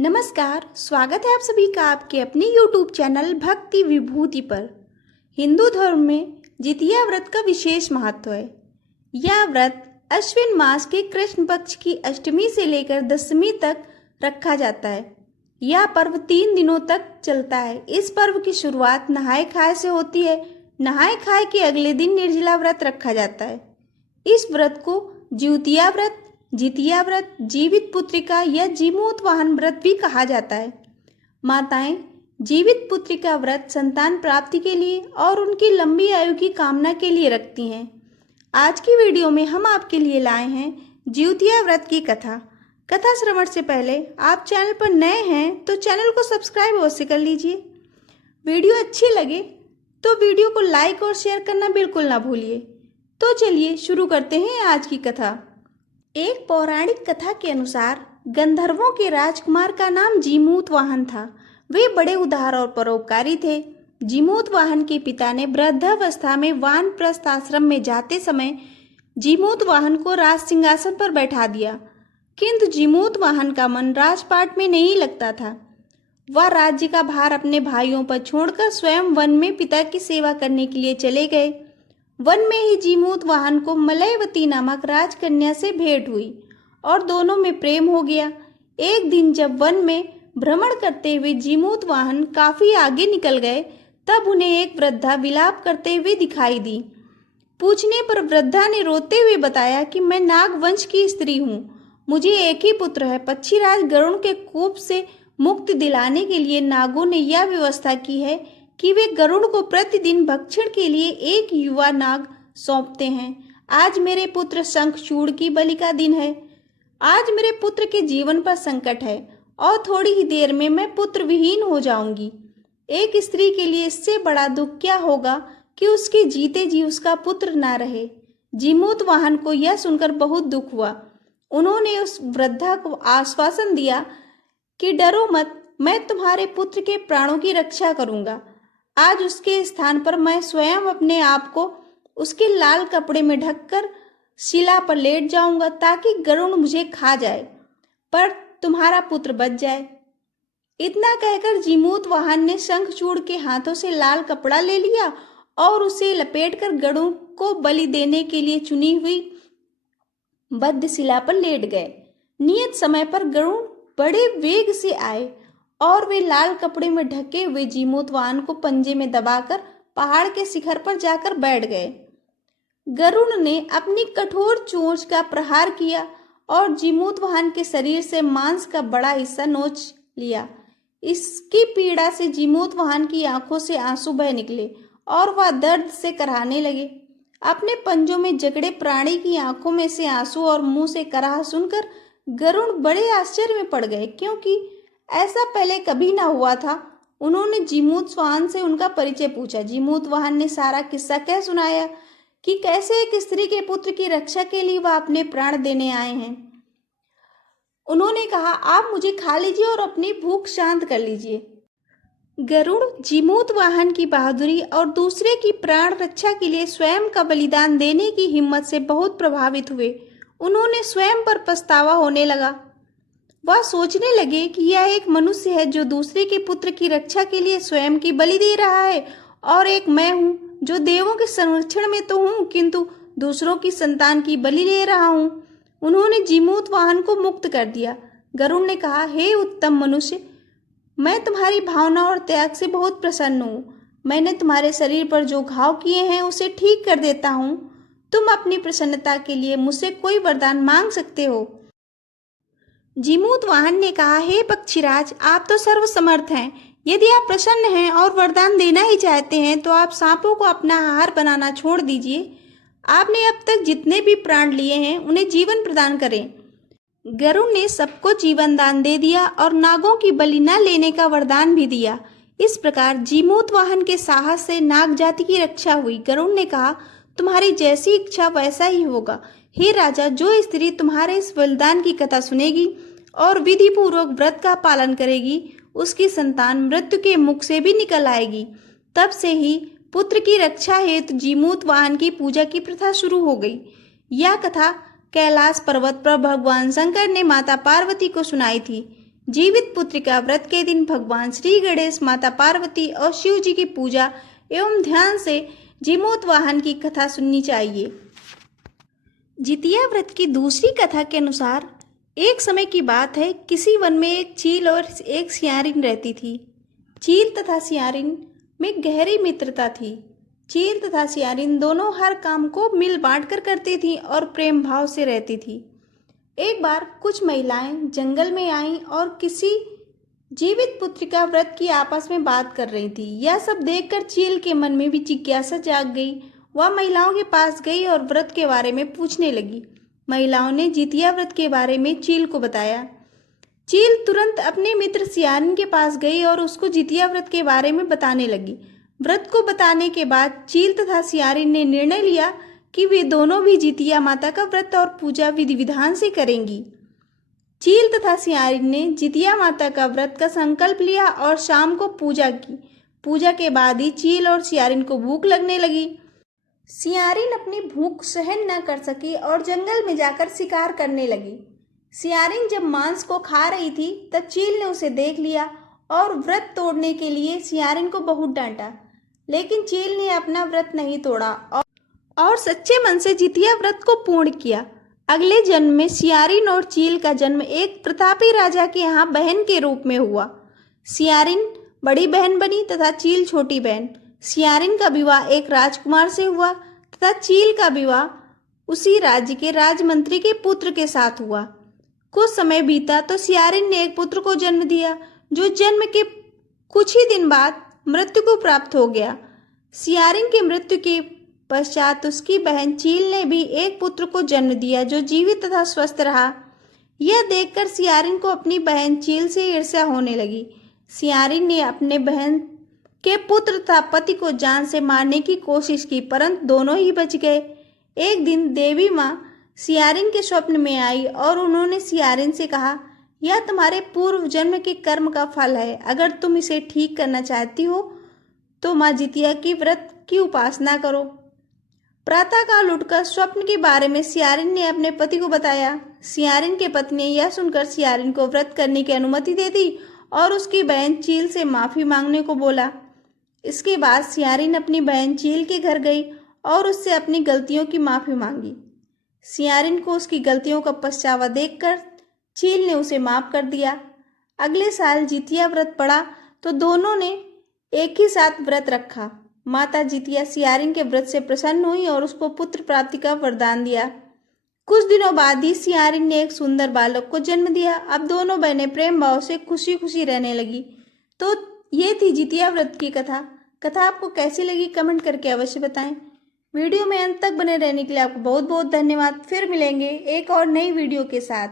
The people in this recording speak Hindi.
नमस्कार, स्वागत है आप सभी का आपके अपने YouTube चैनल भक्ति विभूति पर। हिंदू धर्म में जितिया व्रत का विशेष महत्व है। यह व्रत अश्विन मास के कृष्ण पक्ष की अष्टमी से लेकर दशमी तक रखा जाता है। यह पर्व 3 दिनों तक चलता है। इस पर्व की शुरुआत नहाय खाए से होती है। नहाय खाए के अगले दिन निर्जला व्रत रखा जाता है। इस व्रत को ज्योतिया व्रत, जितिया व्रत, जीवित पुत्रिका या जीमूत वाहन व्रत भी कहा जाता है। माताएं जीवित पुत्रिका व्रत संतान प्राप्ति के लिए और उनकी लंबी आयु की कामना के लिए रखती हैं। आज की वीडियो में हम आपके लिए लाए हैं ज्योतिया व्रत की कथा। कथा श्रवण से पहले आप चैनल पर नए हैं तो चैनल को सब्सक्राइब अवश्य कर लीजिए। वीडियो अच्छी लगे तो वीडियो को लाइक और शेयर करना बिल्कुल ना भूलिए। तो चलिए शुरू करते हैं आज की कथा। एक पौराणिक कथा के अनुसार गंधर्वों के राजकुमार का नाम जीमूत वाहन था। वे बड़े उदार और परोपकारी थे। जीमूत वाहन के पिता ने वृद्धावस्था में वानप्रस्थ आश्रम में जाते समय जीमूत वाहन को राज सिंहासन पर बैठा दिया, किंतु जीमूत वाहन का मन राजपाट में नहीं लगता था। वह राज्य का भार अपने भाइयों पर छोड़कर स्वयं वन में पिता की सेवा करने के लिए चले गए। वन में ही जीमूत वाहन को मलयवती नामक राजकन्या से भेंट हुई और दोनों में प्रेम हो गया। एक दिन जब वन में भ्रमण करते हुए जीमूत वाहन काफी आगे निकल गए, तब उन्हें एक वृद्धा विलाप करते हुए दिखाई दी। पूछने पर वृद्धा ने रोते हुए बताया कि मैं नाग वंश की स्त्री हूँ। मुझे एक ही पुत्र है। पक्षीराज गरुण के कोप से मुक्ति दिलाने के लिए नागों ने यह व्यवस्था की है कि वे गरुड़ को प्रतिदिन भक्षण के लिए एक युवा नाग सौंपते हैं। आज मेरे पुत्र शंखचूड़ की बलि का दिन है। आज मेरे पुत्र के जीवन पर संकट है और थोड़ी ही देर में मैं पुत्र विहीन हो जाऊंगी। एक स्त्री के लिए इससे बड़ा दुख क्या होगा कि उसके जीते जी उसका पुत्र ना रहे। जीमूत वाहन को यह सुनकर बहुत दुख हुआ। उन्होंने उस वृद्धा को आश्वासन दिया कि डरो मत, मैं तुम्हारे पुत्र के प्राणों की रक्षा करूंगा। आज उसके स्थान पर मैं स्वयं अपने आप को उसके लाल कपड़े में ढककर शिला पर लेट जाऊंगा ताकि गरुड़ मुझे खा जाए, पर तुम्हारा पुत्र बच जाए। इतना कहकर जीमूत वाहन ने शंखचूड़ के हाथों से लाल कपड़ा ले लिया और उसे लपेटकर गरुड़ को बलि देने के लिए चुनी हुई बद्ध शिला पर लेट गए। नियत समय पर गरुड़ बड़े वेग से आए और वे लाल कपड़े में ढके हुए जीमूत वाहन को पंजे में दबाकर पहाड़ के शिखर पर जाकर बैठ गए। गरुड़ ने अपनी कठोर चोंच का प्रहार किया और जीमूत वाहन के शरीर से मांस का बड़ा हिस्सा नोच लिया। इसकी पीड़ा से जीमूत वाहन की आंखों से आंसू बह निकले और वह दर्द से कराहने लगे। अपने पंजों में जकड़े प्राणी की आंखों में से आंसू और मुंह से कराह सुनकर गरुड़ बड़े आश्चर्य में पड़ गए, क्योंकि ऐसा पहले कभी ना हुआ था। उन्होंने जीमूत वाहन से उनका परिचय पूछा। जीमूत वाहन ने सारा किस्सा कह सुनाया कि कैसे एक स्त्री के पुत्र की रक्षा के लिए वह अपने प्राण देने आए हैं। उन्होंने कहा, आप मुझे खा लीजिए और अपनी भूख शांत कर लीजिए। गरुड़ जीमूत वाहन की बहादुरी और दूसरे की प्राण रक्षा के लिए स्वयं का बलिदान देने की हिम्मत से बहुत प्रभावित हुए। उन्होंने स्वयं पर पछतावा होने लगा। वह सोचने लगे कि यह एक मनुष्य है जो दूसरे के पुत्र की रक्षा के लिए स्वयं की बलि दे रहा है, और एक मैं हूँ जो देवों के संरक्षण में तो हूँ किंतु दूसरों की संतान की बलि ले रहा हूँ। उन्होंने जीमूत वाहन को मुक्त कर दिया। गरुड़ ने कहा, हे उत्तम मनुष्य, मैं तुम्हारी भावना और त्याग से बहुत प्रसन्न हूँ। मैंने तुम्हारे शरीर पर जो घाव किए हैं उसे ठीक कर देता हूँ। तुम अपनी प्रसन्नता के लिए मुझसे कोई वरदान मांग सकते हो। जीमूत वाहन ने कहा, हे पक्षीराज, आप तो सर्वसमर्थ हैं। यदि आप प्रसन्न हैं और वरदान देना ही चाहते हैं तो आप सांपों को अपना आहार बनाना छोड़ दीजिए। आपने अब तक जितने भी प्राण लिए हैं उन्हें जीवन प्रदान करें। गरुड़ ने सबको जीवन दान दे दिया और नागों की बलि न लेने का वरदान भी दिया। इस प्रकार जीमूत वाहन के साहस से नाग जाति की रक्षा हुई। गरुड़ ने कहा, तुम्हारी जैसी इच्छा वैसा ही होगा। हे राजा, जो स्त्री तुम्हारे इस बलिदान की कथा सुनेगी और विधि पूर्वक व्रत का पालन करेगी, उसकी संतान मृत्यु के मुख से भी निकल आएगी। तब से ही पुत्र की रक्षा हेतु जीमूत वाहन की पूजा की प्रथा शुरू हो गई। यह कथा कैलाश पर्वत पर भगवान शंकर ने माता पार्वती को सुनाई थी। जीवित पुत्रिका व्रत के दिन भगवान श्री गणेश, माता पार्वती और शिव जी की पूजा एवं ध्यान से जीमोत्वाहन की कथा सुननी चाहिए। जितिया व्रत की दूसरी कथा के अनुसार एक समय की बात है, किसी वन में एक चील और एक सियारिन रहती थी। चील तथा सियारिन में गहरी मित्रता थी। चील तथा सियारिन दोनों हर काम को मिल बांट कर करती थी और प्रेम भाव से रहती थी। एक बार कुछ महिलाएं जंगल में आईं और किसी जीवित पुत्रिका व्रत की आपस में बात कर रही थी। यह सब देखकर चील के मन में भी जिज्ञासा जाग गई। वह महिलाओं के पास गई और व्रत के बारे में पूछने लगी। महिलाओं ने जितिया व्रत के बारे में चील को बताया। चील तुरंत अपने मित्र सियारिन के पास गई और उसको जितिया व्रत के बारे में बताने लगी। व्रत को बताने के बाद चील तथा सियारिन ने निर्णय लिया कि वे दोनों भी जितिया माता का व्रत और पूजा विधि विधान से करेंगी। चील तथा सियारिन ने जितिया माता का व्रत का संकल्प लिया और शाम को पूजा की। पूजा के बाद ही चील और सियारिन को भूख लगने लगी। सियारिन अपनी भूख सहन न कर सकी और जंगल में जाकर शिकार करने लगी। सियारिन जब मांस को खा रही थी तब चील ने उसे देख लिया और व्रत तोड़ने के लिए सियारिन को बहुत डांटा, लेकिन चील ने अपना व्रत नहीं तोड़ा और सच्चे मन से जितिया व्रत को पूर्ण किया। अगले जन्म में सियारिन और चील का जन्म एक प्रतापी राजा के यहाँ बहन के रूप में हुआ। सियारिन बड़ी बहन बनी तथा चील छोटी बहन। सियारिन का विवाह एक राजकुमार से हुआ तथा चील का विवाह उसी राज्य के राजमंत्री के पुत्र के साथ हुआ। कुछ समय बीता तो सियारिन ने एक पुत्र को जन्म दिया, जो जन्म के कुछ ही दिन बाद मृत्यु को प्राप्त हो गया। सियारिन की मृत्यु के पश्चात उसकी बहन चील ने भी एक पुत्र को जन्म दिया, जो जीवित तथा स्वस्थ रहा। यह देखकर सियारिन को अपनी बहन चील से ईर्ष्या होने लगी। सियारिन ने अपने बहन के पुत्र तथा पति को जान से मारने की कोशिश की, परंतु दोनों ही बच गए। एक दिन देवी माँ सियारिन के स्वप्न में आई और उन्होंने सियारिन से कहा, यह तुम्हारे पूर्व जन्म के कर्म का फल है। अगर तुम इसे ठीक करना चाहती हो तो माँ जितिया की व्रत की उपासना करो। प्रातःकाल उठकर स्वप्न के बारे में सियारिन ने अपने पति को बताया। सियारिन के पति ने यह सुनकर सियारिन को व्रत करने की अनुमति दे दी और उसकी बहन चील से माफी मांगने को बोला। इसके बाद सियारिन अपनी बहन चील के घर गई और उससे अपनी गलतियों की माफी मांगी। सियारिन को उसकी गलतियों का पछतावा देखकर चील ने उसे माफ कर दिया। अगले साल जितिया व्रत पड़ा तो दोनों ने एक ही साथ व्रत रखा। माता जितिया सियारिन के व्रत से प्रसन्न हुई और उसको पुत्र प्राप्ति का वरदान दिया। कुछ दिनों बाद ही सियारिन ने एक सुंदर बालक को जन्म दिया। अब दोनों बहनें प्रेम भाव से खुशी खुशी रहने लगी। तो ये थी जितिया व्रत की कथा। कथा आपको कैसी लगी कमेंट करके अवश्य बताएं। वीडियो में अंत तक बने रहने के लिए आपको बहुत बहुत धन्यवाद। फिर मिलेंगे एक और नई वीडियो के साथ।